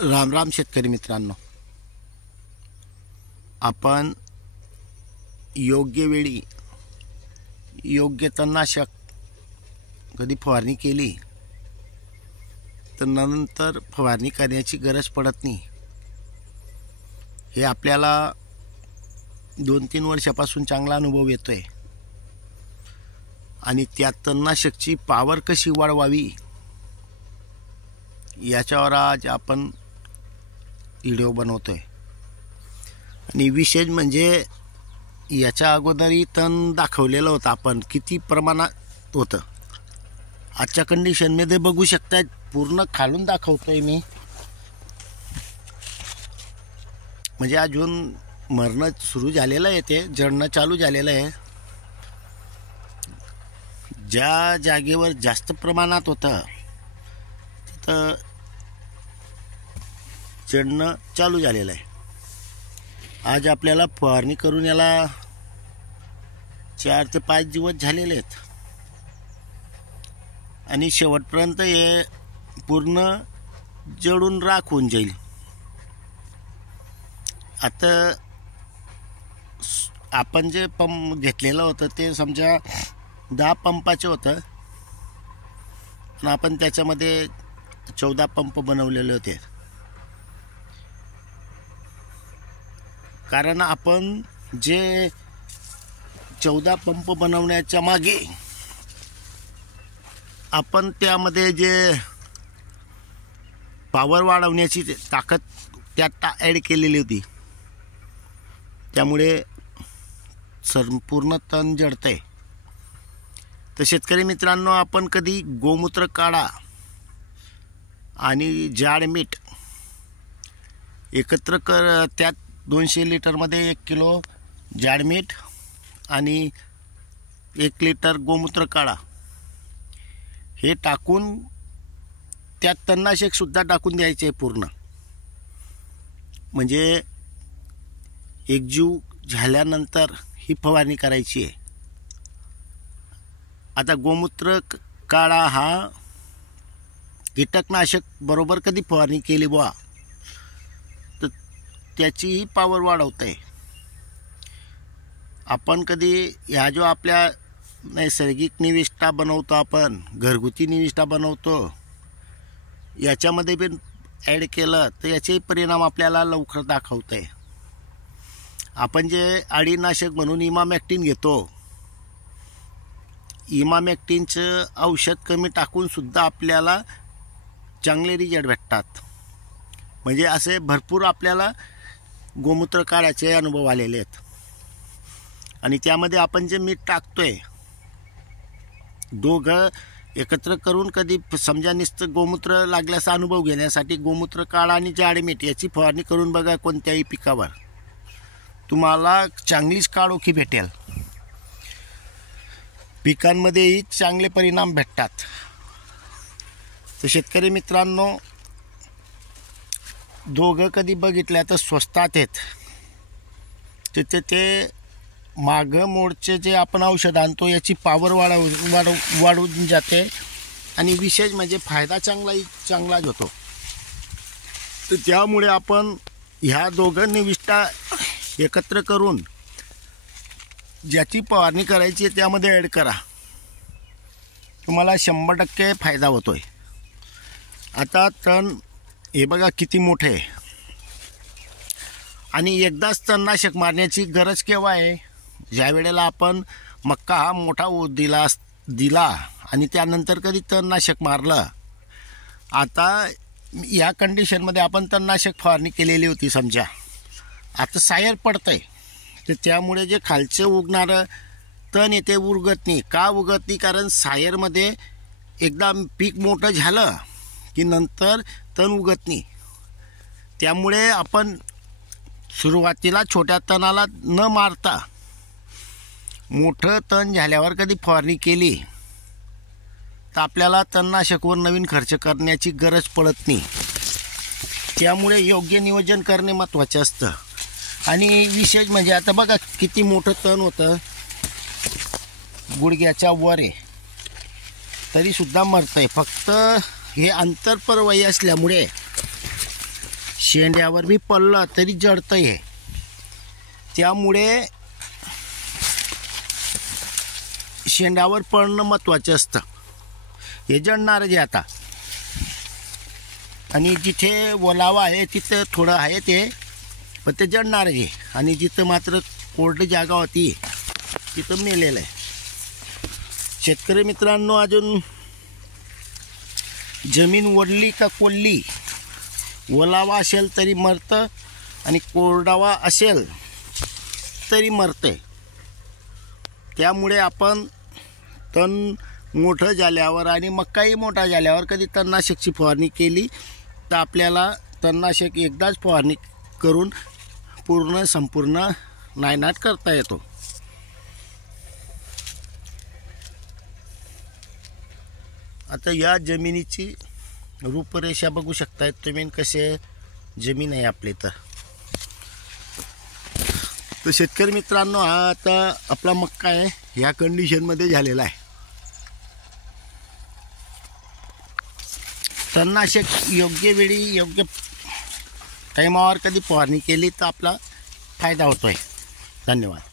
राम राम शेतकरी मित्रांनो, आपण योग्य वेळी योग्य तणनाशक कधी फवारणी केली तर नंतर फवारणी करण्याची गरज पडत नाही। हे आपल्याला 2-3 वर्षापासून चांगला अनुभव येतोय आणि त्या तणनाशकची पॉवर कशी वाढवावी याच्यावर आज आपण व्हिडिओ बनवतोय। आणि विशेष म्हणजे याच्या अगोदरही तण दाखवलेलं होतं आपण किती प्रमाणात होतं। आजच्या कंडिशनमध्ये बघू शकता, पूर्ण खालून दाखवतोय मी, म्हणजे अजून मरणं सुरू झालेलं आहे, ते जळणं चालू झालेलं आहे। ज्या जागेवर जास्त प्रमाणात होतं तिथं जळणं चालू झालेलं आहे। आज आपल्याला फवारणी करून याला 4 ते 5 दिवस झालेले आहेत आणि शेवटपर्यंत हे पूर्ण जळून राख होऊन जाईल। आता आपण जे पंप घेतलेलं होतं ते समजा 10 पंपाचे होतं, पण आपण त्याच्यामध्ये 14 पंप बनवलेले होते। कारण आपण जे 14 पंप बनवण्याच्या मागे आपण त्यामध्ये जे पॉवर वाढवण्याची ताकद त्यात ॲड केलेली होती, त्यामुळे संपूर्ण तण जळतंय। तर शेतकरी मित्रांनो, आपण कधी गोमूत्र काढा आणि जाड मीठ एकत्र त्यात 200 लिटरमध्ये 1 किलो जाड मीठ आणि 1 लिटर गोमूत्र काढा हे टाकून त्यात तणनाशक सुद्धा टाकून द्यायचे पूर्ण, म्हणजे एकजीव झाल्यानंतर ही फवारणी करायची आहे। आता गोमूत्र काढा हा कीटकनाशक बरोबर कधी फवारणी केली बुवा तर त्याचीही पॉवर वाढवते। आपण कधी ह्या जो आपल्या नैसर्गिक निविष्ठा बनवतो, आपण घरगुती निविष्ठा बनवतो, याच्यामध्ये पण ॲड केलं तर याचे परिणाम आपल्याला लवकर दाखवते। आपण जे अळीनाशक म्हणून इमामॅक्टिन घेतो, इमामॅक्टिनचं औषध कमी टाकून सुद्धा आपल्याला चांगले रिजल्ट भेटतात। म्हणजे असे भरपूर आपल्याला गोमूत्र काढायचे अनुभव आलेले आहेत। आणि त्यामध्ये आपण जे मीठ टाकतोय, दोघं एकत्र करून कधी समजा नुसतं गोमूत्र लागल्याचा अनुभव घेण्यासाठी गोमूत्र काढा आणि जाड मीठ याची फवारणी करून बघा, कोणत्याही पिकावर तुम्हाला चांगलीच काळोखी भेटेल, पिकांमध्येही चांगले परिणाम भेटतात। तर शेतकरी मित्रांनो, दोघं कधी बघितल्या तर स्वस्तात आहेत, तिथे ते मागं मोडचे जे आपण औषध आणतो याची पॉवर वाढवून जाते आणि विशेष म्हणजे फायदा चांगलाच होतो। तर त्यामुळे आपण ह्या दोघं निविष्ठा एकत्र करून ज्याची फवारणी करायची आहे त्यामध्ये ॲड करा, तुम्हाला 100% फायदा होतोय। आता तण हे बघा किती मोठे आहे आणि एकदाच तणनाशक मारण्याची गरज केव्हा आहे? ज्या वेळेला आपण मक्का हा मोठा दिला आणि त्यानंतर कधी तणनाशक मारलं। आता या कंडिशनमध्ये आपण तणनाशक फवारणी केलेली होती समजा, आता सायर पडतंय, तर त्यामुळे जे खालचं उगणारं तण येते उगत नाही। का उगत नाही? कारण सायरमध्ये एकदा पीक मोठं झालं की नंतर तण उगत नाही। त्यामुळे आपण सुरुवातीला छोट्या तणाला न मारता मोठं तण झाल्यावर कधी फवारणी केली तर आपल्याला तणनाशकवर नवीन खर्च करण्याची गरज पडत नाही। त्यामुळे योग्य नियोजन करणे महत्त्वाचे असतं। आणि विशेष म्हणजे आता बघा किती मोठं तण होतं, गुडघ्याच्या वर आहे, तरीसुद्धा मरतंय। फक्त हे अंतरपरवाही असल्यामुळे शेंड्यावर बी पडलं तरी जळतं हे. त्यामुळे शेंड्यावर पडणं महत्त्वाचं असतं. हे जळणार जे आता, आणि जिथे ओलावा आहे तिथं थोडं आहे ते, पण ते जळणार जे. आणि जिथं मात्र कोरडी जागा होती तिथं मेलेलं आहे. शेतकरी मित्रांनो, अजून जमीन ओढली का कोल्ली, ओलावा असेल तरी मरतं आणि कोरडावा असेल तरी मरते. त्यामुळे आपण तण मोठं झाल्यावर आणि मकाही मोठा झाल्यावर कधी तणनाशकची फवारणी केली तर आपल्याला तणनाशक एकदाच फवारणी करून संपूर्ण नायनाट करता येतो. आता या जमिनीची रूपरेषा बघू शकताय तुम्ही, कसे जमीन आहे आपली. तर शेतकरी मित्रांनो, हा आता आपला मक्का आहे ह्या कंडिशनमध्ये झालेला आहे. तणनाशक योग्य वेळी योग्य टायमावर कधी फवारणी केली तर आपला फायदा होतोय. धन्यवाद.